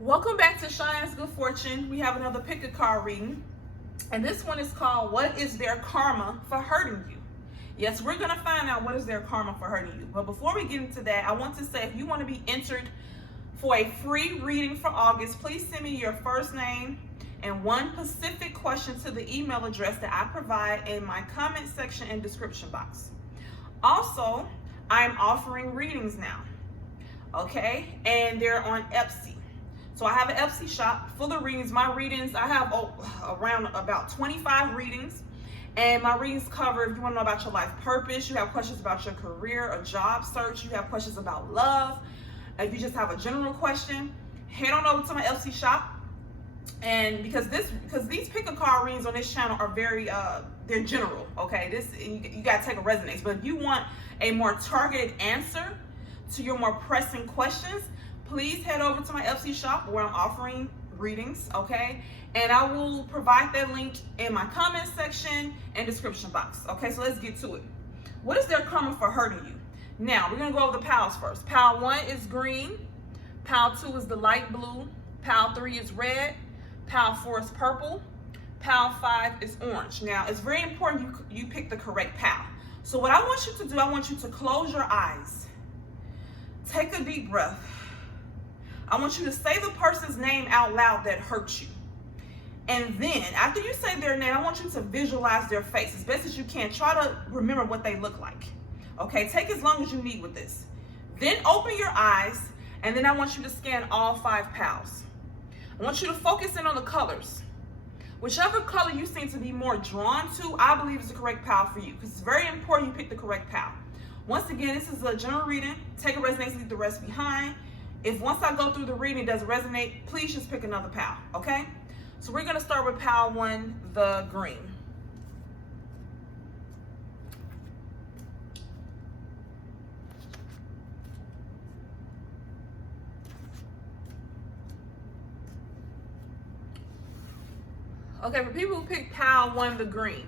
Welcome back to Shine's Good Fortune. We have another pick a card reading, and this one is called What is Their Karma for Hurting You? Yes, we're going to find out what is their karma for hurting you. But before we get into that, I want to say if you want to be entered for a free reading for August, please send me your first name and one specific question to the email address that I provide in my comment section and description box. Also, I'm offering readings now, okay? And they're on Etsy. So I have an Etsy shop full of readings. My readings, I have around about 25 readings. And my readings cover, if you want to know about your life purpose, you have questions about your career, a job search, you have questions about love. If you just have a general question, head on over to my Etsy shop. And because these pick a card readings on this channel are very they're general, okay? You gotta take a resonance. But if you want a more targeted answer to your more pressing questions, please head over to my Etsy shop where I'm offering readings, okay? And I will provide that link in my comment section and description box. Okay, so let's get to it. What is their karma for hurting you? Now, we're gonna go over the pals first. Pal 1 is green, pal 2 is the light blue, pal 3 is red, pal 4 is purple, pal 5 is orange. Now, it's very important you pick the correct pal. So what I want you to do, I want you to close your eyes. Take a deep breath. I want you to say the person's name out loud that hurt you. And then, after you say their name, I want you to visualize their face as best as you can. Try to remember what they look like. Okay, take as long as you need with this. Then open your eyes, and then I want you to scan all 5 pals. I want you to focus in on the colors. Whichever color you seem to be more drawn to, I believe is the correct pal for you, because it's very important you pick the correct pal. Once again, this is a general reading. Take a resonance, leave the rest behind. If once I go through the reading it doesn't resonate, please just pick another pal, okay? So we're gonna start with pal 1, the green. Okay, for people who pick pal 1, the green,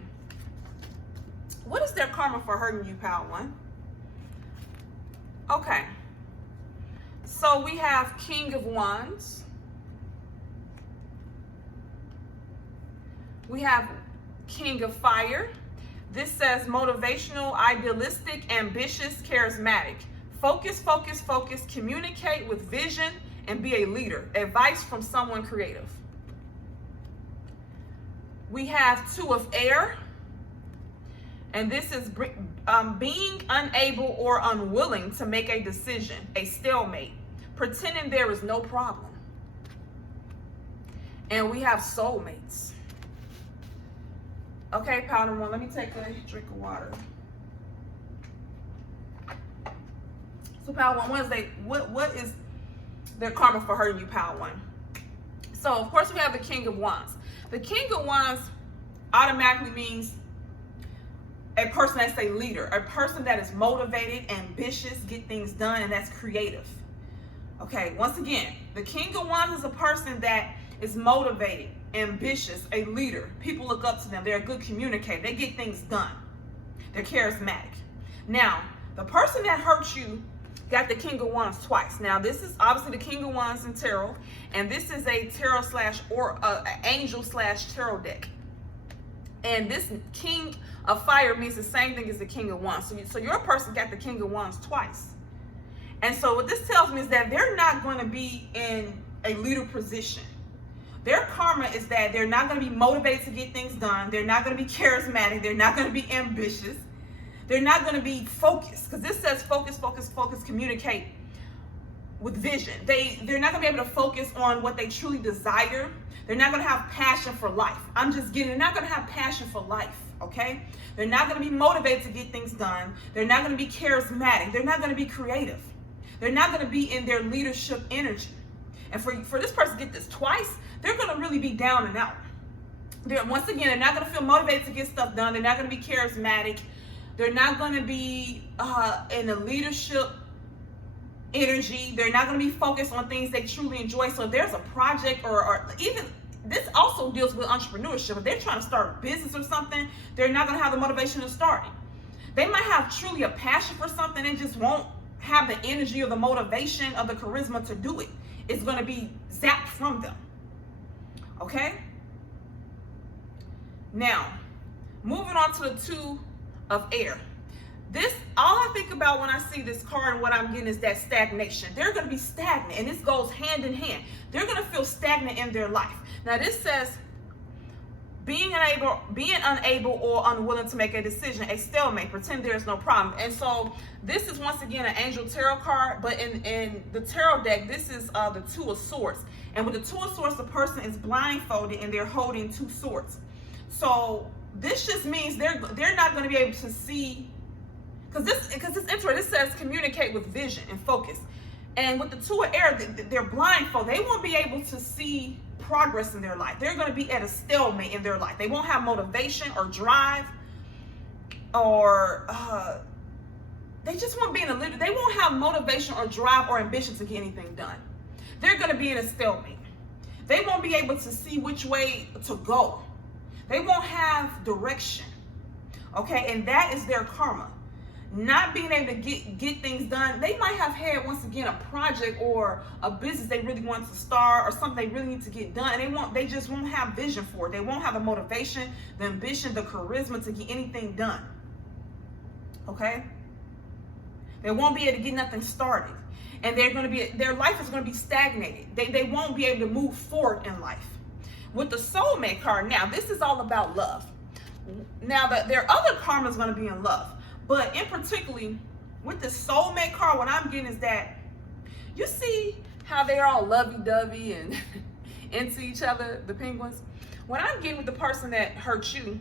what is their karma for hurting you, pal 1? Okay. So we have King of Wands. We have King of Fire. This says motivational, idealistic, ambitious, charismatic. Focus, focus, focus, communicate with vision, and be a leader. Advice from someone creative. We have 2 of Air. And this is being unable or unwilling to make a decision, a stalemate, pretending there is no problem. And we have soulmates. Okay, pal 1, let me take a drink of water. So pal 1, what is their karma for hurting you, pal 1? So of course we have the King of Wands. The King of Wands automatically means a person that's a leader, a person that is motivated, ambitious, get things done, and that's creative. Okay, once again, the King of Wands is a person that is motivated, ambitious, a leader. People look up to them. They're a good communicator. They get things done. They're charismatic. Now, the person that hurt you got the King of Wands twice. Now, this is obviously the King of Wands in tarot, and this is a tarot or angel / tarot deck. And this King of Fire means the same thing as the King of Wands. So your person got the King of Wands twice. And so what this tells me is that they're not going to be in a leader position. Their karma is that they're not going to be motivated to get things done. They're not going to be charismatic. They're not going to be ambitious. They're not going to be focused. Because this says focus, focus, focus, communicate with vision. They're not going to be able to focus on what they truly desire. They're not going to have passion for life. They're not going to have passion for life, okay? They're not going to be motivated to get things done. They're not going to be charismatic. They're not going to be creative. They're not going to be in their leadership energy. And for this person to get this twice, they're going to really be down and out. Once again, they're not going to feel motivated to get stuff done. They're not going to be charismatic. They're not going to be in a leadership energy. They're not going to be focused on things they truly enjoy. So if there's a project or even this also deals with entrepreneurship. If they're trying to start a business or something, they're not going to have the motivation to start it. They might have truly a passion for something and just won't have the energy or the motivation or the charisma to do it. is going to be zapped from them. Okay? Now, moving on to the Two of Air. This, all I think about when I see this card and what I'm getting is that stagnation. They're going to be stagnant, and this goes hand in hand. They're going to feel stagnant in their life. Now, this says being unable or unwilling to make a decision, a stalemate, pretend there is no problem. And so this is once again an angel tarot card, but in the tarot deck, this is the Two of Swords. And with the Two of Swords, the person is blindfolded and they're holding two swords. So this just means they're not going to be able to see, because this intro, it says communicate with vision and focus. And with the Two of Air, they're blindfolded. They won't be able to see progress in their life. They're going to be at a stalemate in their life. They won't have motivation or drive, or they just won't be in a little. They won't have motivation or drive or ambition to get anything done. They're going to be in a stalemate. They won't be able to see which way to go. They won't have direction. Okay, and that is their karma. Not being able to get things done. They might have had, once again, a project or a business they really want to start, or something they really need to get done, and they just won't have vision for it. They won't have the motivation, the ambition, the charisma to get anything done. Okay? They won't be able to get nothing started. And their life is going to be stagnated. They won't be able to move forward in life. With the soulmate card, now this is all about love. Now their other karma is going to be in love. But in particularly, with the soulmate card, what I'm getting is that, you see how they're all lovey-dovey and into each other, the penguins? What I'm getting with the person that hurt you,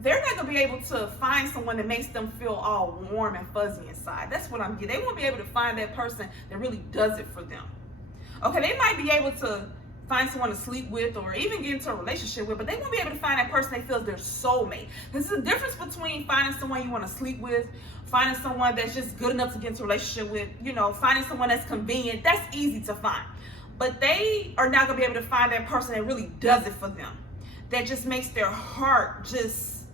they're not going to be able to find someone that makes them feel all warm and fuzzy inside. That's what I'm getting. They won't be able to find that person that really does it for them. Okay, they might be able to find someone to sleep with or even get into a relationship with, but they won't be able to find that person they feel is their soulmate. There's a difference between finding someone you want to sleep with, finding someone that's just good enough to get into a relationship with, finding someone that's convenient. That's easy to find. But they are not going to be able to find that person that really does it for them, that just makes their heart just,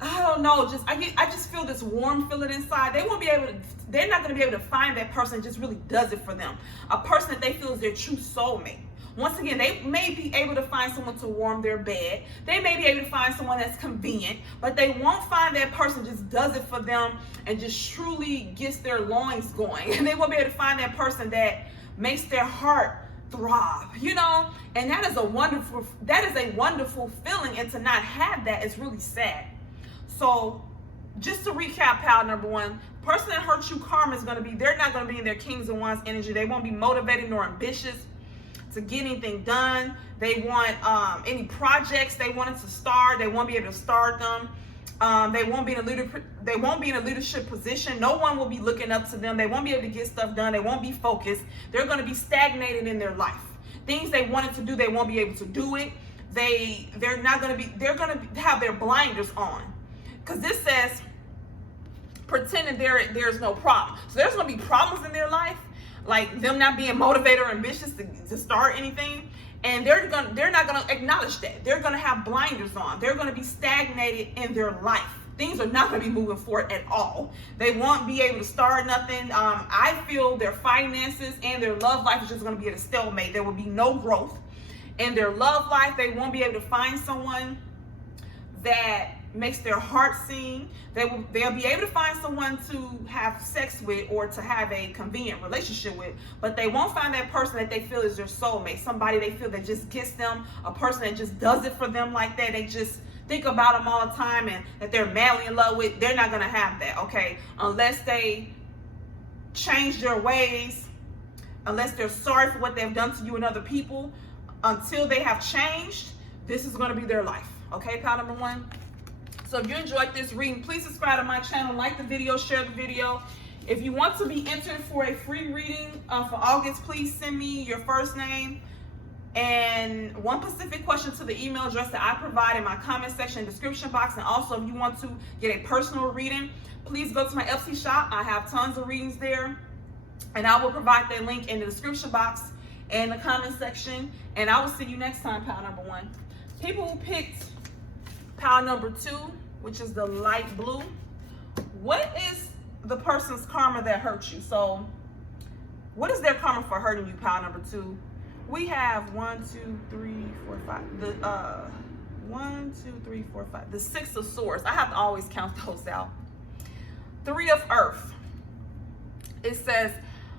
I don't know, I just feel this warm feeling inside. They're not going to be able to find that person that just really does it for them. A person that they feel is their true soulmate. Once again, they may be able to find someone to warm their bed. They may be able to find someone that's convenient, but they won't find that person just does it for them and just truly gets their loins going. And they won't be able to find that person that makes their heart throb, And that is a wonderful feeling, and to not have that is really sad. So just to recap, pal number one, person that hurts you, karma is going to be, they're not going to be in their kings and wands energy. They won't be motivated nor ambitious to get anything done. They want any projects they wanted to start, they won't be able to start them. They won't be in a leadership position. No one will be looking up to them. They won't be able to get stuff done. They won't be focused. They're going to be stagnated in their life. Things they wanted to do, they won't be able to do it. They're going to have their blinders on, because this says pretending there's no problem. So there's going to be problems in their life, like them not being motivated or ambitious to start anything, and they're not going to acknowledge that. They're going to have blinders on. They're going to be stagnated in their life. Things are not going to be moving forward at all. They won't be able to start nothing. I feel their finances and their love life is just going to be at a stalemate. There will be no growth in their love life. They won't be able to find someone that makes their heart sing. They'll be able to find someone to have sex with or to have a convenient relationship with, but they won't find that person that they feel is their soulmate, somebody they feel that just gets them, a person that just does it for them like that. They just think about them all the time and that they're madly in love with. They're not going to have that, okay? Unless they change their ways, unless they're sorry for what they've done to you and other people. Until they have changed, this is going to be their life, okay, pal number one? So if you enjoyed this reading, please subscribe to my channel, like the video, share the video. If you want to be entered for a free reading for August, please send me your first name and one specific question to the email address that I provide in my comment section and description box. And also, if you want to get a personal reading, please go to my Etsy shop. I have tons of readings there, and I will provide that link in the description box and the comment section. And I will see you next time, pal number one. People who picked pile number two, which is the light blue, what is the person's karma that hurt you? So What is their karma for hurting you, pile number 2? We have 1, 2, 3, 4, 5. The 1, 2, 3, 4, 5. The 6 of Swords. I have to always count those out. 3 of Earth. It says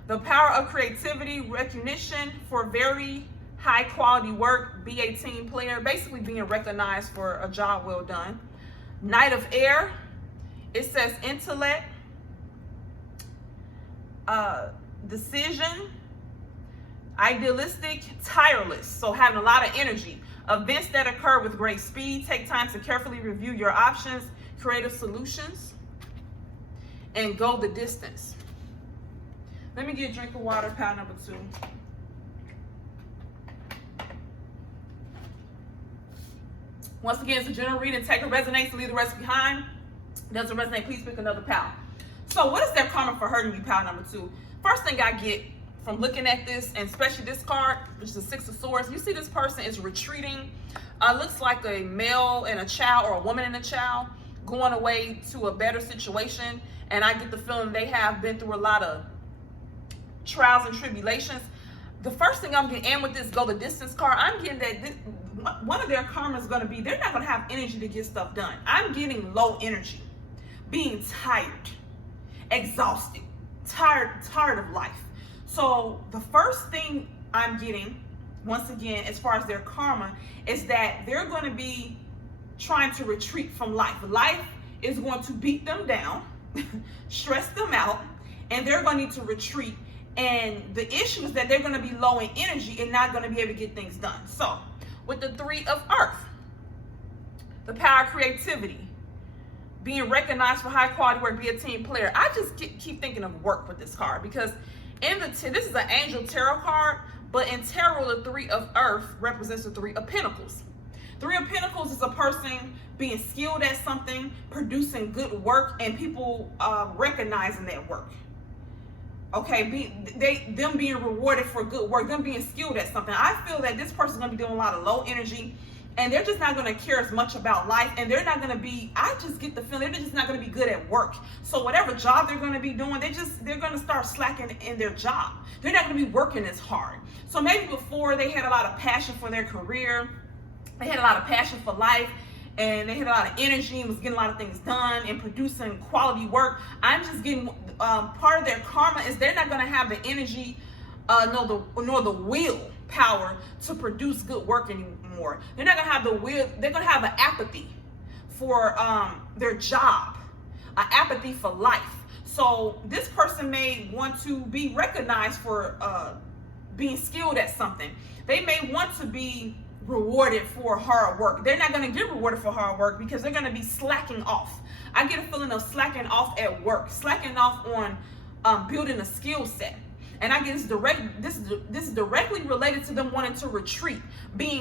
the power of creativity, recognition for very high quality work, be a team player, basically being recognized for a job well done. Knight of Air. It says intellect, decision, idealistic, tireless, so having a lot of energy. Events that occur with great speed. Take time to carefully review your options, creative solutions, and go the distance. Let me get a drink of water, pile number 2. Once again, it's a general reading. Take a resonates, leave the rest behind. Doesn't resonate, please pick another pile. So what is their karma for hurting you, pile number 2? First thing I get from looking at this, and especially this card, which is the 6 of Swords, you see this person is retreating. Looks like a male and a child, or a woman and a child, going away to a better situation. And I get the feeling they have been through a lot of trials and tribulations. The first thing I'm getting, and with this go the distance card, I'm getting that one of their karma is going to be they're not going to have energy to get stuff done. I'm getting low energy, being tired, exhausted, tired of life. So the first thing I'm getting, once again, as far as their karma, is that they're going to be trying to retreat from life. Life is going to beat them down, stress them out, and they're going to need to retreat. And the issue is that they're going to be low in energy and not going to be able to get things done. So with the 3 of Earth, the power of creativity, being recognized for high quality work, be a team player. I just keep thinking of work with this card, because this is an angel tarot card, but in tarot, the 3 of Earth represents the 3 of Pentacles. 3 of Pentacles is a person being skilled at something, producing good work, and people recognizing that work. Okay, them being rewarded for good work, them being skilled at something. I feel that this person's gonna be doing a lot of low energy, and they're just not gonna care as much about life, and they're not gonna be, I just get the feeling they're just not gonna be good at work. So whatever job they're gonna be doing, they're gonna start slacking in their job. They're not gonna be working as hard. So maybe before they had a lot of passion for their career, they had a lot of passion for life, and they had a lot of energy and was getting a lot of things done and producing quality work. I'm just getting, part of their karma is they're not gonna have the energy, nor the will power to produce good work anymore. They're not gonna have the will, they're gonna have an apathy for their job, an apathy for life. So this person may want to be recognized for being skilled at something. They may want to be rewarded for hard work. They're not going to get rewarded for hard work because they're going to be slacking off. I get a feeling of slacking off at work, slacking off on building a skill set. And I get this is directly related to them wanting to retreat,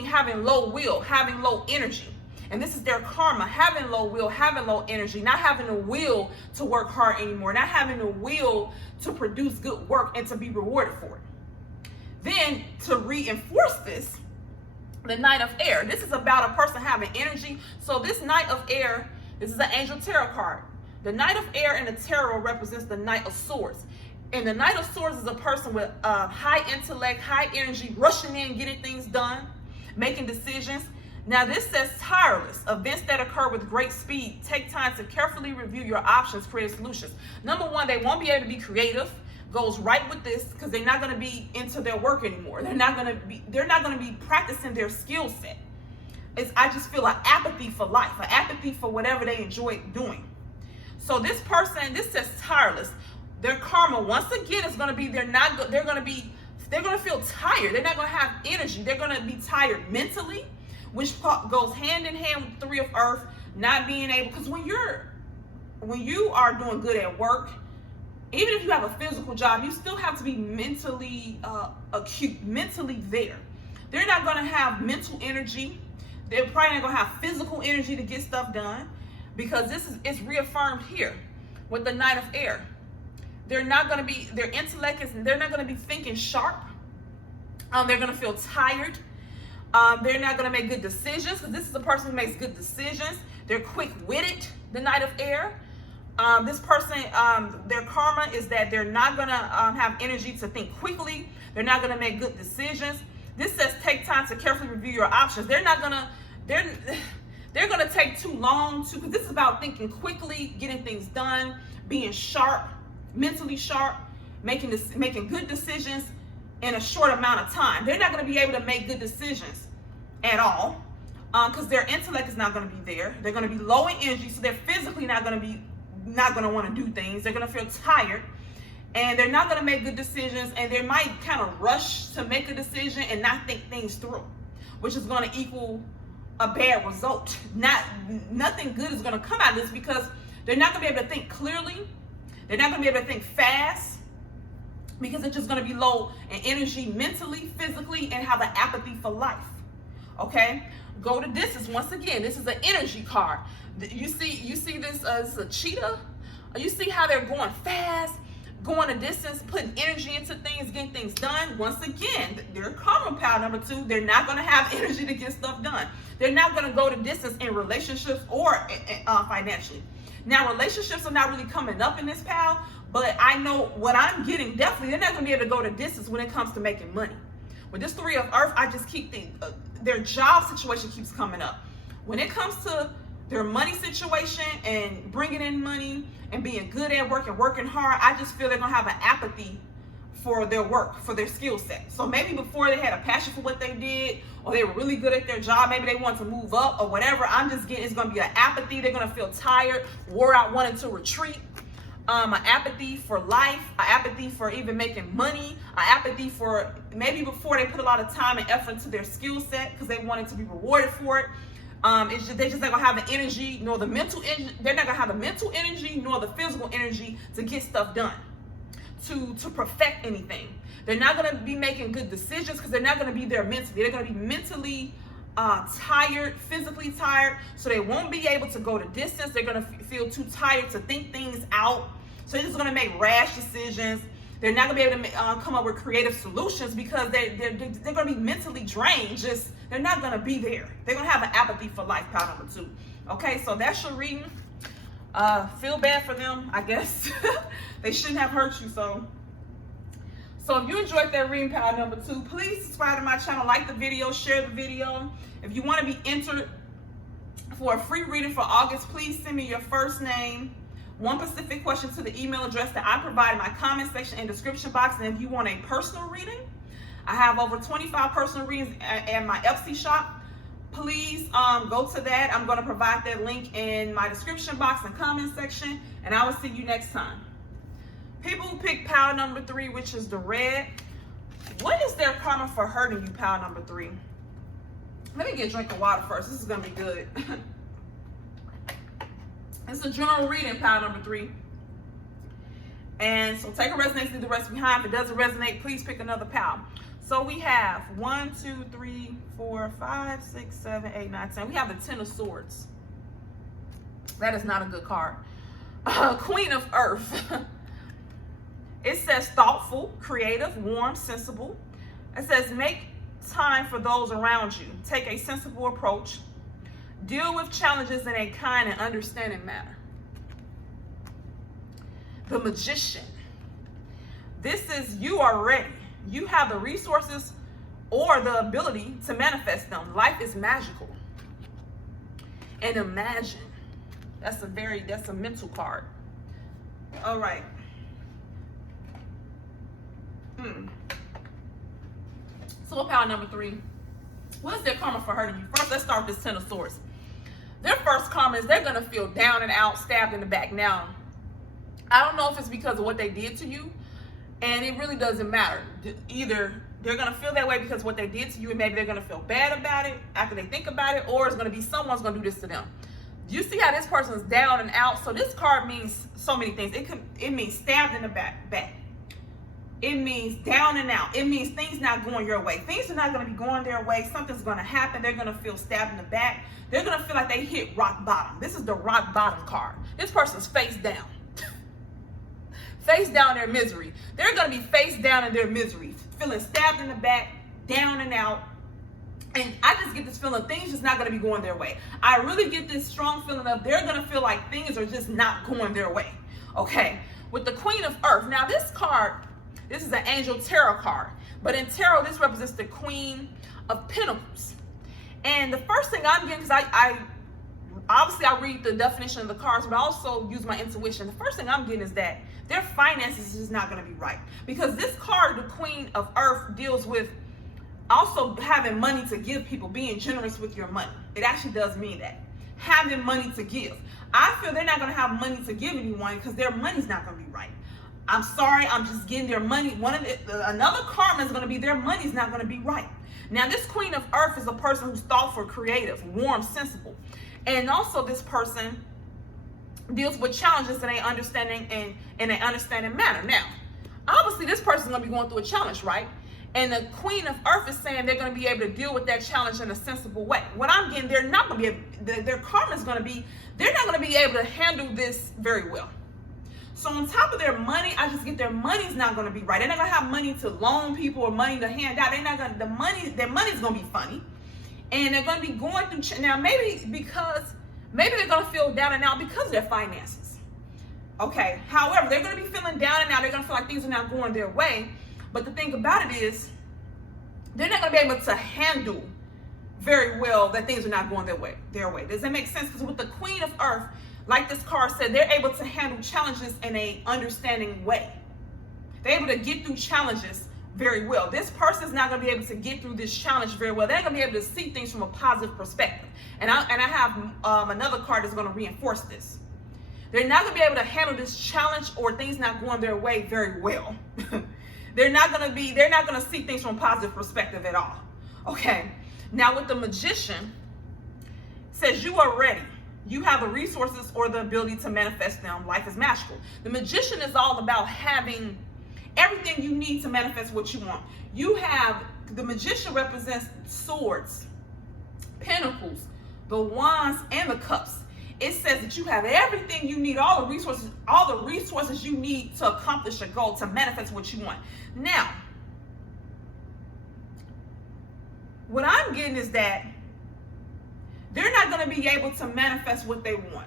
having low will, having low energy. And this is their karma, having low will, having low energy, not having the will to work hard anymore, not having the will to produce good work and to be rewarded for it. Then to reinforce this, the Knight of Air. This is about a person having energy. So this Knight of Air, this is an angel tarot card. The Knight of Air in the tarot represents the Knight of Swords. And the Knight of Swords is a person with high intellect, high energy, rushing in, getting things done, making decisions. Now this says tireless, events that occur with great speed. Take time to carefully review your options, create solutions. Number one, they won't be able to be creative. Goes right with this because they're not going to be into their work anymore. They're not going to be practicing their skill set. I just feel an apathy for life, an apathy for whatever they enjoy doing. So this person, this says tireless. Their karma, once again, is going to be they're going to feel tired. They're not going to have energy. They're going to be tired mentally, which goes hand in hand with the 3 of Earth, not being able, because when you are doing good at work, even if you have a physical job, you still have to be mentally acute, mentally there. They're not going to have mental energy. They're probably not going to have physical energy to get stuff done, because it's reaffirmed here with the Knight of Air. They're not going to be, their intellect they're not going to be thinking sharp. They're going to feel tired. They're not going to make good decisions, because this is a person who makes good decisions. They're quick-witted, the Knight of Air. This person, their karma is that they're not going to have energy to think quickly. They're not going to make good decisions. This says take time to carefully review your options. They're going to take too long because this is about thinking quickly, getting things done, being sharp, mentally sharp, making good decisions in a short amount of time. They're not going to be able to make good decisions at all because their intellect is not going to be there. They're going to be low in energy, so they're physically not going to want to do things. They're going to feel tired, and they're not going to make good decisions, and they might kind of rush to make a decision and not think things through, which is going to equal a bad result. Nothing good is going to come out of this because they're not going to be able to think clearly. They're not going to be able to think fast because they're just going to be low in energy mentally, physically, and have an apathy for life. Okay? Go to distance. Once again, this is an energy card. You see this as a cheetah? You see how they're going fast, going a distance, putting energy into things, getting things done. Once again, they're karma pile number 2. They're not going to have energy to get stuff done. They're not going to go to distance in relationships or financially. Now, relationships are not really coming up in this pile, but I know what I'm getting, definitely, they're not going to be able to go to distance when it comes to making money. With this 3 of Earth, I just keep thinking, their job situation keeps coming up. When it comes to their money situation and bringing in money and being good at work and working hard, I just feel they're going to have an apathy for their work, for their skill set. So maybe before they had a passion for what they did, or they were really good at their job, maybe they wanted to move up or whatever. I'm just getting, it's going to be an apathy. They're going to feel tired, wore out, wanting to retreat. An apathy for life, an apathy for even making money, an apathy for maybe before they put a lot of time and effort into their skill set because they wanted to be rewarded for it. They're just not gonna have the energy nor the mental energy. They're not gonna have the mental energy nor the physical energy to get stuff done, to perfect anything. They're not gonna be making good decisions because they're not gonna be there mentally. They're gonna be mentally tired, physically tired, so they won't be able to go the distance. They're gonna feel too tired to think things out. So they're just gonna make rash decisions. They're not gonna be able to come up with creative solutions because they're gonna be mentally drained. They're not gonna be there. They're gonna have an apathy for life, pile number 2. Okay, so that's your reading. Feel bad for them, I guess. They shouldn't have hurt you. So if you enjoyed that reading, pile number 2, please subscribe to my channel, like the video, share the video. If you want to be entered for a free reading for August, please send me your first name, one specific question to the email address that I provide in my comment section and description box. And if you want a personal reading, I have over 25 personal readings at my Etsy shop. Please go to that. I'm going to provide that link in my description box and comment section. And I will see you next time. People who pick pile number 3, which is the red, what is their karma for hurting you, pile number 3? Let me get a drink of water first. This is going to be good. It's a general reading, pile number 3. And so take a resonance, leave the rest behind. If it doesn't resonate, please pick another pile. So we have 1, 2, 3, 4, 5, 6, 7, 8, 9, 10. We have the 10 of Swords. That is not a good card. Queen of Earth. It says thoughtful, creative, warm, sensible. It says make time for those around you. Take a sensible approach. Deal with challenges in a kind and understanding manner. The Magician. This is you are ready. You have the resources or the ability to manifest them. Life is magical. And Imagine. That's a mental card. All right. So pile number 3. What is their karma for hurting you? First, let's start with this 10 of Swords. Their first karma is they're going to feel down and out, stabbed in the back. Now, I don't know if it's because of what they did to you, and it really doesn't matter. Either they're going to feel that way because of what they did to you, and maybe they're going to feel bad about it after they think about it, or it's going to be someone's going to do this to them. Do you see how this person's down and out? So this card means so many things. It means stabbed in the back. It means down and out. It means things not going your way. Things are not going to be going their way. Something's going to happen. They're going to feel stabbed in the back. They're going to feel like they hit rock bottom. This is the rock bottom card. This person's face down. Face down in their misery. They're going to be face down in their misery, feeling stabbed in the back, down and out, And I just get this feeling things just not going to be going their way. I really get this strong feeling of they're going to feel like things are just not going their way. Okay, with the Queen of Earth. Now this card, this is an Angel Tarot card. But in Tarot, this represents the Queen of Pentacles. And the first thing I'm getting, because I obviously I read the definition of the cards, but I also use my intuition. The first thing I'm getting is that their finances is not going to be right. Because this card, the Queen of Earth, deals with also having money to give people, being generous with your money. It actually does mean that. Having money to give. I feel they're not going to have money to give anyone because their money's not going to be right. I'm sorry, I'm just getting their money. Another karma is going to be their money's not going to be right. Now, this Queen of Earth is a person who's thoughtful, creative, warm, sensible. And also this person deals with challenges in an understanding manner. Now, obviously this person's going to be going through a challenge, right? And the Queen of Earth is saying they're going to be able to deal with that challenge in a sensible way. What I'm getting, they're not going to be able, their karma is going to be, they're not going to be able to handle this very well. So on top of their money, I just get their money's not going to be right. They're not going to have money to loan people or money to hand out. They're not going to, their money's going to be funny. And they're going to be going through, now maybe they're going to feel down and out because of their finances. Okay, however, they're going to be feeling down and out. They're going to feel like things are not going their way. But the thing about it is, they're not going to be able to handle very well that things are not going their way. Does that make sense? Because with the Queen of Earth, like this card said, they're able to handle challenges in an understanding way. They're able to get through challenges very well. This person is not going to be able to get through this challenge very well. They're going to be able to see things from a positive perspective. And I have another card that's going to reinforce this. They're not going to be able to handle this challenge or things not going their way very well. They're not going to see things from a positive perspective at all. Okay. Now with the Magician, it says you are ready. You have the resources or the ability to manifest them. Life is magical. The Magician is all about having everything you need to manifest what you want. The Magician represents swords, pentacles, the wands, and the cups. It says that you have everything you need, all the resources you need to accomplish a goal, to manifest what you want. Now, what I'm getting is that they're not going to be able to manifest what they want.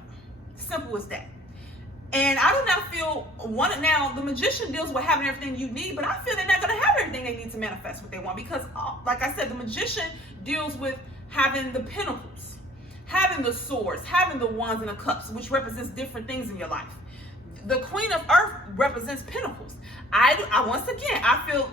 Simple as that. And I do not feel now the Magician deals with having everything you need, but I feel they're not going to have everything they need to manifest what they want, because like I said, the Magician deals with having the pentacles, having the swords, having the wands and the cups, which represents different things in your life. The Queen of Earth represents pentacles. Once again, I feel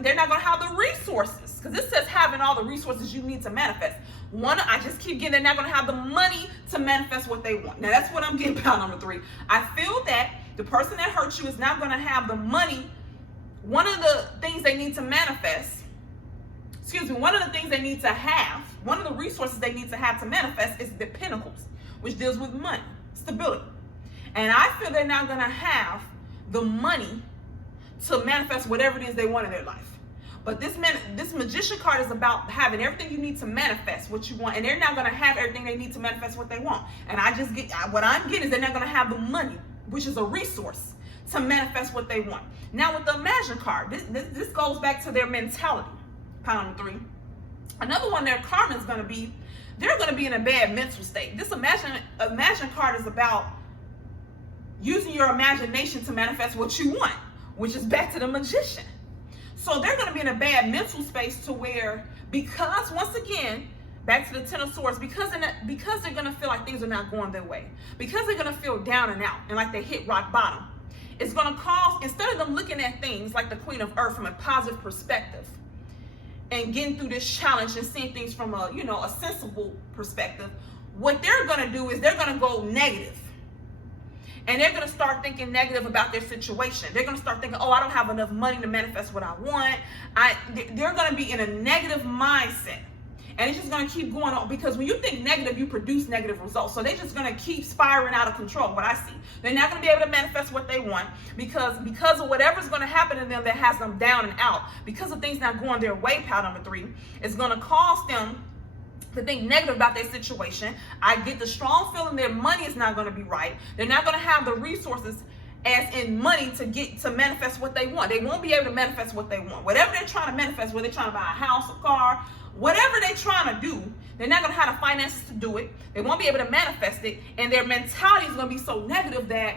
they're not going to have the resources, because it says having all the resources you need to manifest. I just keep getting they're not going to have the money to manifest what they want. Now that's what I'm getting about number 3. I feel that the person that hurt you is not going to have the money. One of the things they need to manifest, one of the things they need to have, one of the resources they need to have to manifest is the pentacles, which deals with money, stability. And I feel they're not going to have the money to manifest whatever it is they want in their life. But this Magician card is about having everything you need to manifest what you want. And they're not going to have everything they need to manifest what they want. And what I'm getting is they're not going to have the money, which is a resource, to manifest what they want. Now with the Imagine card, this goes back to their mentality. Pile number 3. Another one, their karma is going to be, they're going to be in a bad mental state. This Imagine card is about using your imagination to manifest what you want, which is back to the Magician. So they're going to be in a bad mental space to where, because once again, back to the Ten of Swords, because they're going to feel like things are not going their way, because they're going to feel down and out and like they hit rock bottom, it's going to cause, instead of them looking at things like the Queen of Earth from a positive perspective and getting through this challenge and seeing things from a sensible perspective, what they're going to do is they're going to go negative. And they're going to start thinking negative about their situation. They're going to start thinking, oh, I don't have enough money to manifest what I want. They're going to be in a negative mindset. And it's just going to keep going on, because when you think negative, you produce negative results. So they're just going to keep spiraling out of control, what I see. They're not going to be able to manifest what they want because of whatever's going to happen to them that has them down and out. Because of things not going their way, pile number 3, it's going to cause them to think negative about their situation. I get the strong feeling their money is not going to be right. They're not going to have the resources. as in money to manifest what they want. They won't be able to manifest what they want. Whatever they're trying to manifest, whether they're trying to buy a house, a car, whatever they're trying to do, they're not going to have the finances to do it. They won't be able to manifest it. And their mentality is going to be so negative that,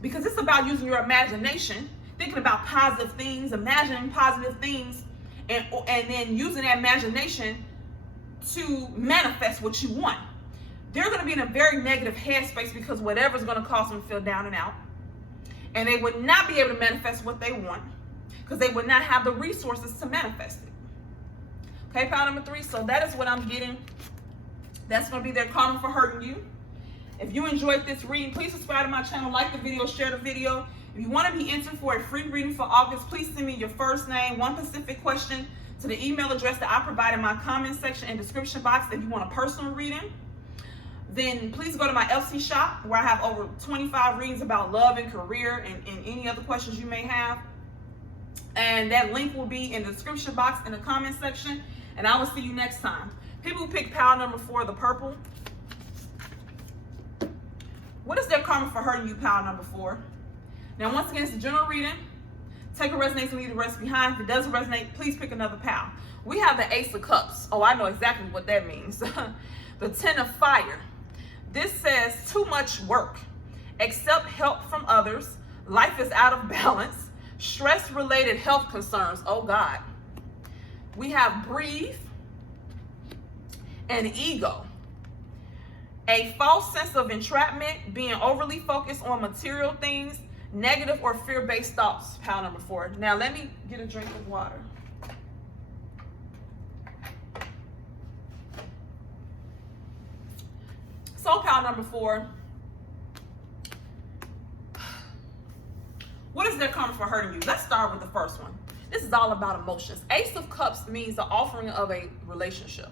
because it's about using your imagination, thinking about positive things, imagining positive things, and then using that imagination to manifest what you want. They're going to be in a very negative headspace because whatever's going to cause them to feel down and out. And they would not be able to manifest what they want because they would not have the resources to manifest it. Okay, pile number 3. So that is what I'm getting. That's going to be their karma for hurting you. If you enjoyed this reading, please subscribe to my channel, like the video, share the video. If you want to be entered for a free reading for August, please send me your first name, one specific question to the email address that I provide in my comment section and description box if you want a personal reading. Then please go to my LC shop where I have over 25 readings about love and career and any other questions you may have. And that link will be in the description box in the comment section. And I will see you next time. People who pick pile number 4, the purple. What is their karma for hurting you, pile number 4? Now, once again, it's a general reading. Take what resonates and leave the rest behind. If it doesn't resonate, please pick another pile. We have the Ace of Cups. Oh, I know exactly what that means. The 10 of Fire. This says too much work. Accept help from others. Life is out of balance. Stress-related health concerns. Oh, God. We have Breathe and Ego. A false sense of entrapment, being overly focused on material things, negative or fear-based thoughts, pile number 4. Now, let me get a drink of water. So, pile number 4. What is their karma for hurting you? Let's start with the first one. This is all about emotions. Ace of Cups means the offering of a relationship,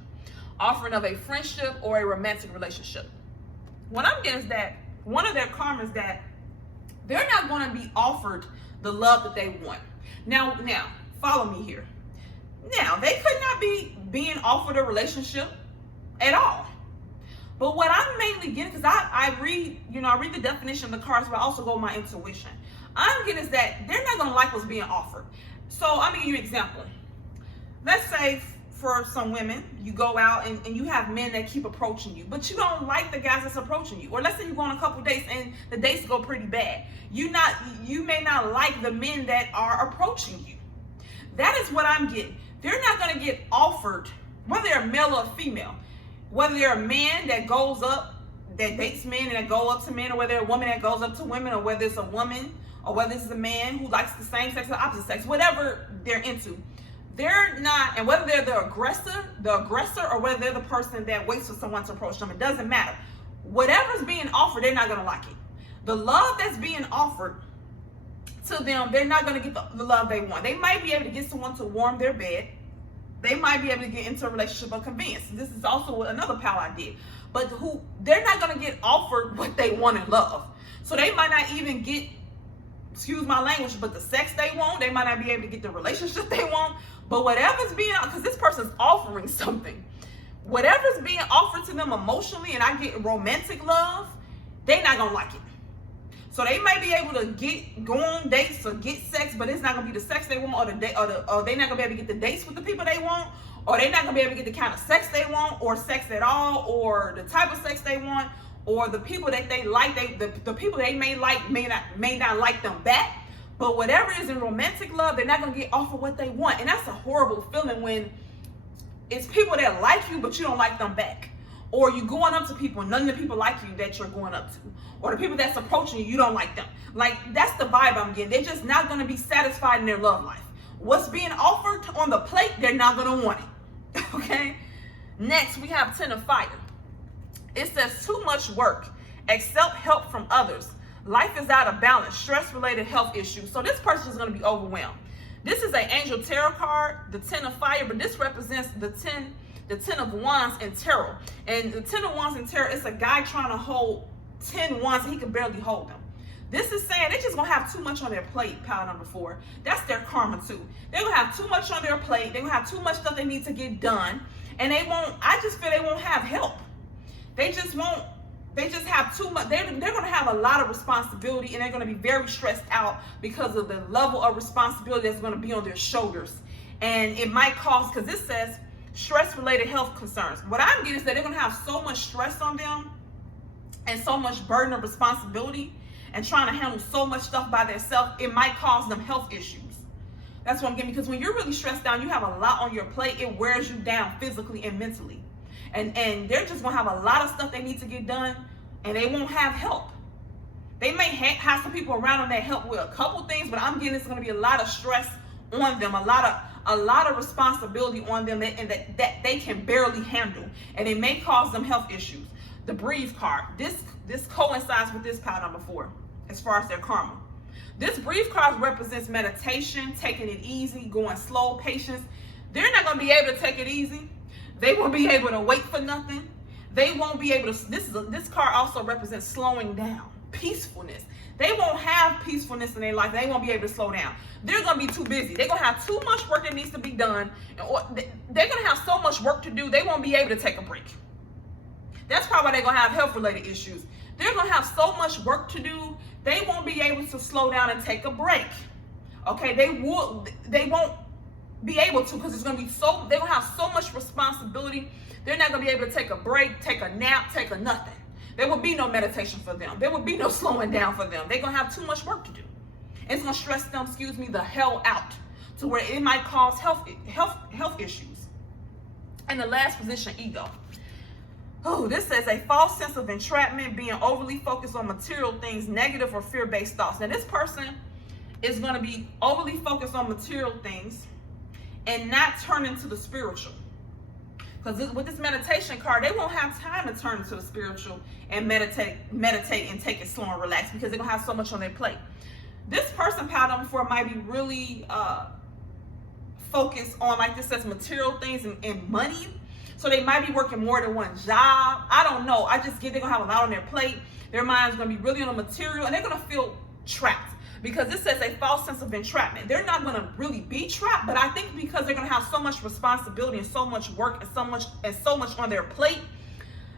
offering of a friendship or a romantic relationship. What I'm getting is that one of their karma is that they're not going to be offered the love that they want. Now, follow me here. Now, they could not be being offered a relationship at all. But what I'm mainly getting, because I read the definition of the cards, but I also go with my intuition. I'm getting is that they're not going to like what's being offered. So I'm going to give you an example. Let's say for some women, you go out and you have men that keep approaching you, but you don't like the guys that's approaching you. Or let's say you go on a couple dates and the dates go pretty bad. You may not like the men that are approaching you. That is what I'm getting. They're not going to get offered, whether they're male or female, whether they're a man that goes up, that dates men and that go up to men, or whether they're a woman that goes up to women, or whether it's a woman, or whether it's a man who likes the same sex or the opposite sex, whatever they're into. They're not, and whether they're the aggressor, or whether they're the person that waits for someone to approach them, it doesn't matter. Whatever's being offered, they're not going to like it. The love that's being offered to them, they're not going to get the love they want. They might be able to get someone to warm their bed. They might be able to get into a relationship of convenience. This is also another pal I did. But they're not going to get offered what they want in love. So they might not even get, excuse my language, but the sex they want. They might not be able to get the relationship they want. But whatever's being, because this person's offering something, whatever's being offered to them emotionally, and I get romantic love, they're not going to like it. So they might be able to go on dates or get sex, but it's not going to be the sex they want, or they're not going to be able to get the dates with the people they want, or they're not going to be able to get the kind of sex they want, or sex at all, or the type of sex they want, or the people that they like, the people they may like may not like them back. But whatever is in romantic love, they're not going to get offered what they want. And that's a horrible feeling when it's people that like you, but you don't like them back. Or you going up to people and none of the people like you that you're going up to. Or the people that's approaching you, you don't like them. Like, that's the vibe I'm getting. They're just not going to be satisfied in their love life. What's being offered on the plate, they're not going to want it. Okay? Next, we have 10 of Fire. It says too much work. Accept help from others. Life is out of balance. Stress-related health issues. So this person is going to be overwhelmed. This is an Angel Tarot card, the 10 of Fire, but this represents the 10 of Wands in Tarot. And the 10 of Wands in Tarot is a guy trying to hold 10 wands and he can barely hold them. This is saying they're just going to have too much on their plate, pile number 4. That's their karma too. They're going to have too much on their plate. They're going to have too much stuff they need to get done. And I just feel they won't have help. They just won't they just have too much. They're going to have a lot of responsibility, and they're going to be very stressed out because of the level of responsibility that's going to be on their shoulders. And it might cause, because this says stress-related health concerns. What I'm getting is that they're going to have so much stress on them and so much burden of responsibility and trying to handle so much stuff by themselves, it might cause them health issues. That's what I'm getting, because when you're really stressed out, you have a lot on your plate, it wears you down physically and mentally. And they're just going to have a lot of stuff they need to get done, and they won't have help. They may have some people around them that help with a couple things, but I'm getting it's going to be a lot of stress on them, a lot of responsibility on them that they can barely handle, and it may cause them health issues. The Breathe card, this coincides with this pile number 4 as far as their karma. This Breathe card represents meditation, taking it easy, going slow, patience. They're not going to be able to take it easy. They won't be able to wait for nothing. They won't be able to, this card also represents slowing down, peacefulness. They won't have peacefulness in their life. They won't be able to slow down. They're going to be too busy. They're going to have too much work that needs to be done. They're going to have so much work to do, they won't be able to take a break. That's probably why they're going to have health-related issues. They're going to have so much work to do, they won't be able to slow down and take a break. Okay, they won't be able to, because it's going to be they're going to have so much responsibility. They're not going to be able to take a break, take a nap, take a nothing. There will be no meditation for them. There will be no slowing down for them. They're going to have too much work to do. It's going to stress them, the hell out, to where it might cause health issues. And the last position, ego. Oh, this says a false sense of entrapment, being overly focused on material things, negative or fear-based thoughts. Now, this person is going to be overly focused on material things and not turn into the spiritual. Because with this meditation card, they won't have time to turn into the spiritual and meditate and take it slow and relax, because they're going to have so much on their plate. This person, pile number 4, might be really focused on, like this says, material things and money. So they might be working more than one job. I don't know. I just get they're going to have a lot on their plate. Their mind's going to be really on the material, and they're going to feel trapped, because this says a false sense of entrapment. They're not going to really be trapped, but I think because they're going to have so much responsibility and so much work and so much on their plate,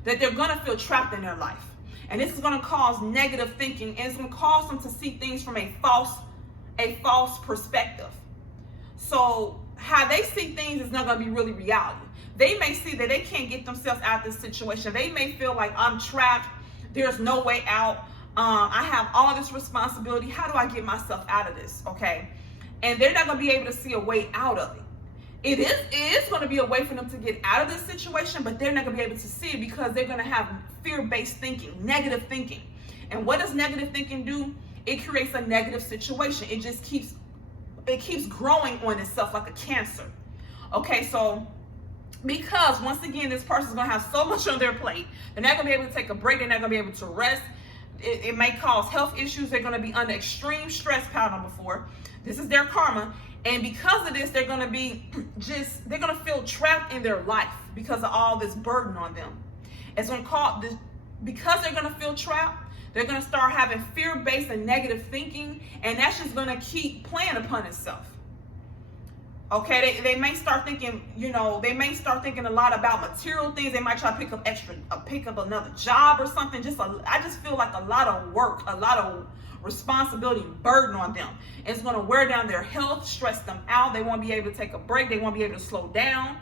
that they're going to feel trapped in their life. And this is going to cause negative thinking, and it's going to cause them to see things from a false perspective. So how they see things is not going to be really reality. They may see that they can't get themselves out of this situation. They may feel like, I'm trapped. There's no way out. I have all this responsibility. How do I get myself out of this? Okay. And they're not going to be able to see a way out of it. It is going to be a way for them to get out of this situation, but they're not going to be able to see it, because they're going to have fear-based thinking, negative thinking. And what does negative thinking do? It creates a negative situation. It just keeps growing on itself like a cancer. Okay, so because once again, this person's going to have so much on their plate, they're not going to be able to take a break. They're not going to be able to rest. It may cause health issues. They're going to be under extreme stress, pile number 4. This is their karma. And because of this, they're going to be they're going to feel trapped in their life because of all this burden on them. It's going to cause this, because they're going to feel trapped, they're going to start having fear-based and negative thinking, and that's just going to keep playing upon itself. Okay, they may start thinking, they may start thinking a lot about material things. They might try to pick up another job or something. I just feel like a lot of work, a lot of responsibility, burden on them. It's going to wear down their health, stress them out. They won't be able to take a break. They won't be able to slow down.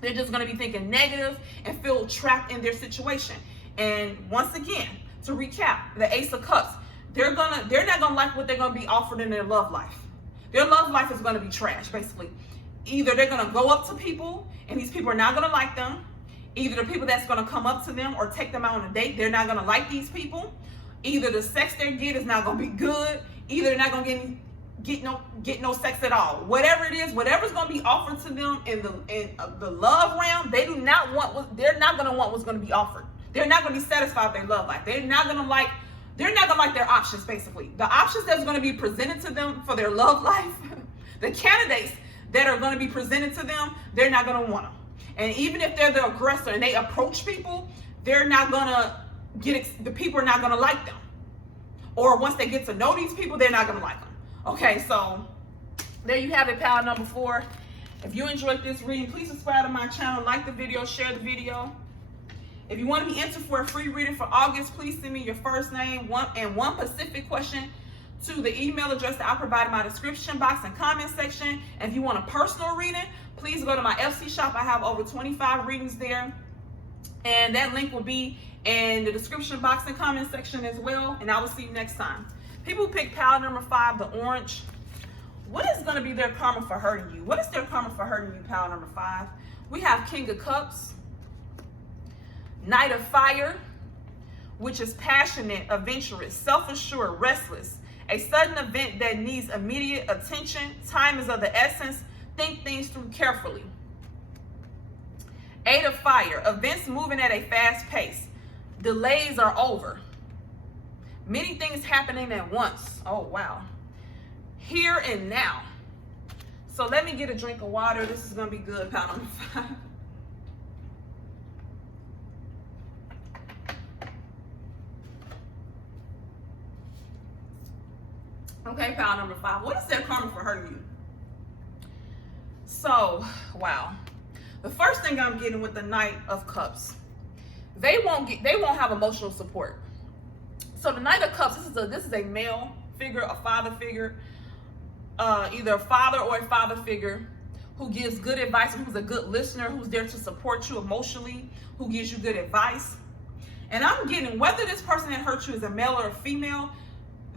They're just going to be thinking negative and feel trapped in their situation. And once again, to recap, the Ace of Cups, they're not going to like what they're going to be offered in their love life. Their love life is going to be trash, basically. Either they're going to go up to people, and these people are not going to like them. Either the people that's going to come up to them or take them out on a date, they're not going to like these people. Either the sex they get is not going to be good. Either they're not going to get no sex at all. Whatever it is, whatever's going to be offered to them in the love realm, they're not going to want what's going to be offered. They're not going to be satisfied with their love life. They're not going to like their options, basically. The options that's going to be presented to them for their love life, the candidates that are going to be presented to them, they're not going to want them. And even if they're the aggressor and they approach people, the people are not going to like them. Or once they get to know these people, they're not going to like them. Okay, so there you have it, pal number 4. If you enjoyed this reading, please subscribe to my channel, like the video, share the video. If you want to be entered for a free reading for August, please send me your first name and one specific question to the email address that I provided in my description box and comment section. And if you want a personal reading, please go to my FC shop. I have over 25 readings there. And that link will be in the description box and comment section as well. And I will see you next time. People who pick pile number 5, the orange. What is going to be their karma for hurting you? What is their karma for hurting you, pile number 5? We have King of Cups. Knight of Fire, which is passionate, adventurous, self-assured, restless. A sudden event that needs immediate attention. Time is of the essence. Think things through carefully. 8 of Fire, events moving at a fast pace. Delays are over. Many things happening at once. Oh, wow. Here and now. So let me get a drink of water. This is going to be good, pile number 5. Okay, pile number 5. What is their karma for hurting you? So, wow. The first thing I'm getting with the Knight of Cups, they won't have emotional support. So the Knight of Cups, this is a male figure, a father figure, either a father or a father figure who gives good advice, who's a good listener, who's there to support you emotionally, who gives you good advice. And I'm getting, whether this person that hurt you is a male or a female,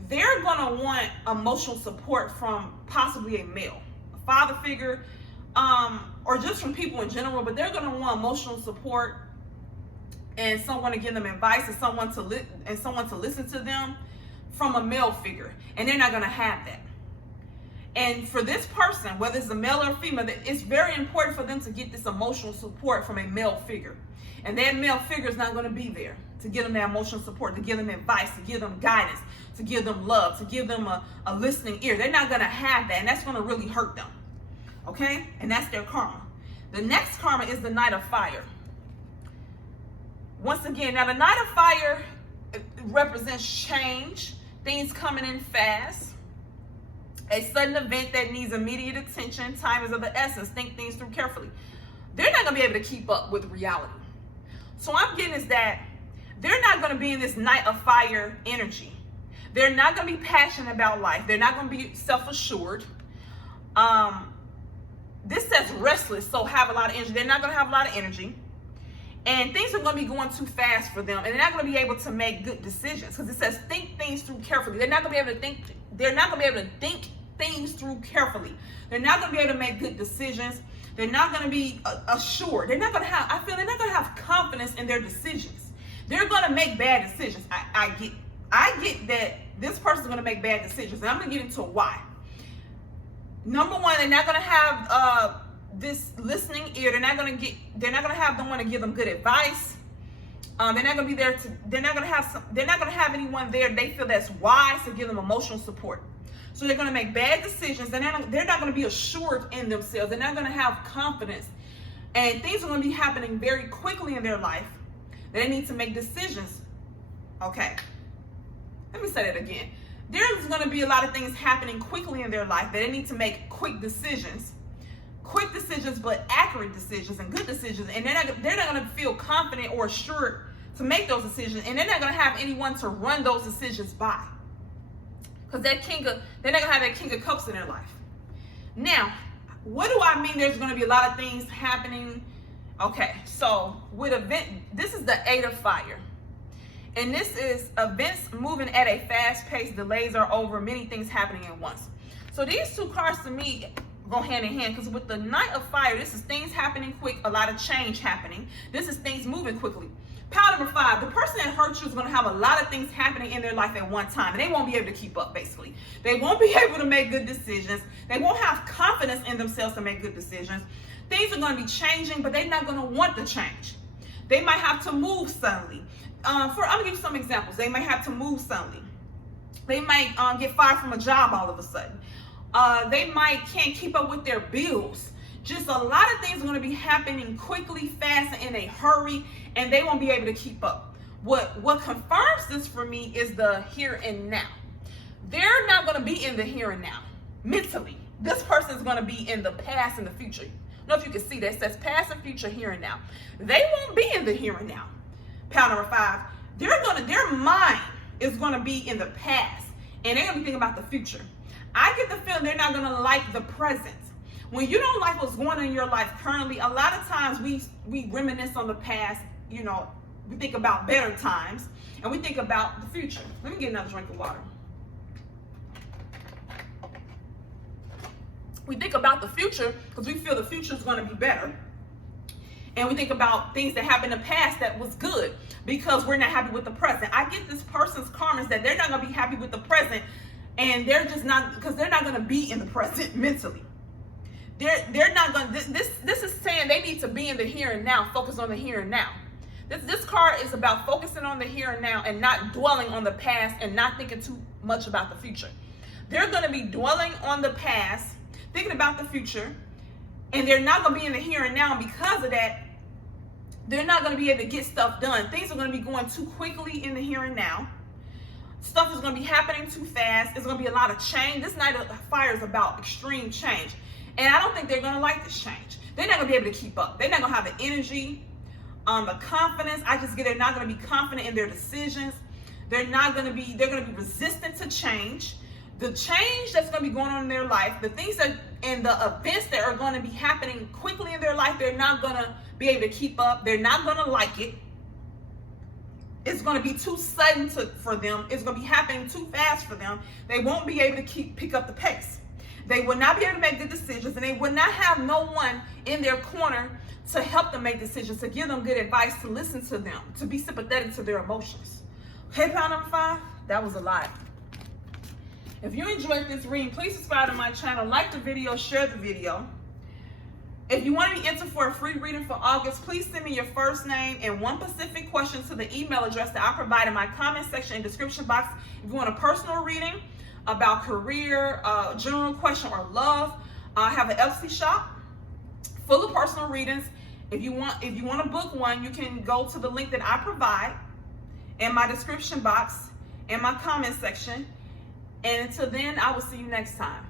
they're going to want emotional support from possibly a male, a father figure, or just from people in general, but they're going to want emotional support and someone to give them advice and someone to listen to them from a male figure. And they're not going to have that. And for this person, whether it's a male or a female, it's very important for them to get this emotional support from a male figure. And that male figure is not going to be there to give them that emotional support, to give them advice, to give them guidance, to give them love, to give them a listening ear. They're not going to have that, and that's going to really hurt them. Okay? And that's their karma. The next karma is the Knight of Fire. Once again, now the Knight of Fire represents change, things coming in fast, a sudden event that needs immediate attention. Time is of the essence. Think things through carefully. They're not going to be able to keep up with reality. So I'm getting is that they're not going to be in this Knight of Fire energy. They're not going to be passionate about life. They're not going to be self-assured. This says restless, so have a lot of energy. They're not going to have a lot of energy. And things are going to be going too fast for them. And they're not going to be able to make good decisions. Because it says think things through carefully. They're not going to be able to think. They're not going to be able to think things through carefully. They're not going to be able to make good decisions. They're not going to be assured. They're not going to have, I feel they're not going to have confidence in their decisions. They're going to make bad decisions. I get that this person's going to make bad decisions. And I'm going to get into why. Number one, they're not going to have this listening ear. They're not going to have someone to give them good advice. They're not going to be there to. They're not going to have anyone there they feel that's wise to give them emotional support. So they're going to make bad decisions. They're not going to be assured in themselves. They're not going to have confidence, and things are going to be happening very quickly in their life. They need to make decisions. Okay, let me say that again. There's going to be a lot of things happening quickly in their life that they need to make quick decisions, but accurate decisions and good decisions. And they're not going to feel confident or assured to make those decisions. And they're not going to have anyone to run those decisions by. Because they're not going to have that King of Cups in their life. Now, what do I mean there's going to be a lot of things happening? Okay, so this is the 8 of Fire. And this is events moving at a fast pace, delays are over, many things happening at once. So these two cards to me go hand in hand, because with the Knight of Fire, this is things happening quick, a lot of change happening. This is things moving quickly. Pile number 5, the person that hurt you is going to have a lot of things happening in their life at one time, and they won't be able to keep up, basically. They won't be able to make good decisions. They won't have confidence in themselves to make good decisions. Things are going to be changing, but they're not going to want to change. They might have to move suddenly. I'm going to give you some examples. They might have to move suddenly. They might get fired from a job all of a sudden. They can't keep up with their bills. Just a lot of things are going to be happening quickly, fast, and in a hurry, and they won't be able to keep up. What confirms this for me is the here and now. They're not going to be in the here and now mentally. This person is going to be in the past and the future. I don't know if you can see that. It says past and future, here and now. They won't be in the here and now. pound number 5, their mind is gonna be in the past, and they're gonna be thinking about the future. I get the feeling they're not gonna like the present. When you don't like what's going on in your life currently, a lot of times we reminisce on the past. You know, we think about better times, and we think about the future. Let me get another drink of water. We think about the future because we feel the future is going to be better. And we think about things that happened in the past that was good because we're not happy with the present. I get this person's karmas that they're not going to be happy with the present, and they're just not, because they're not going to be in the present mentally. They're not going to, this is saying they need to be in the here and now, focus on the here and now. This card is about focusing on the here and now and not dwelling on the past and not thinking too much about the future. They're going to be dwelling on the past, thinking about the future, and they're not going to be in the here and now. Because of that, they're not going to be able to get stuff done. Things are going to be going too quickly in the here and now. Stuff is going to be happening too fast. It's going to be a lot of change. This Knight of Fire is about extreme change. And I don't think they're going to like this change. They're not going to be able to keep up. They're not going to have the energy, the confidence. I just get they're not going to be confident in their decisions. They're going to be resistant to change. The change that's going to be going on in their life, the things that and the events that are going to be happening quickly in their life, they're not going to be able to keep up. They're not going to like it. It's going to be too sudden for them. It's going to be happening too fast for them. They won't be able to pick up the pace. They will not be able to make good decisions, and they will not have no one in their corner to help them make decisions, to give them good advice, to listen to them, to be sympathetic to their emotions. Okay, pound number 5, that was a lot. If you enjoyed this reading, please subscribe to my channel, like the video, share the video. If you want to be entered for a free reading for August, please send me your first name and one specific question to the email address that I provide in my comment section and description box. If you want a personal reading about career, general question, or love, I have an Etsy shop full of personal readings. If you want to book one, you can go to the link that I provide in my description box and my comment section. And until then, I will see you next time.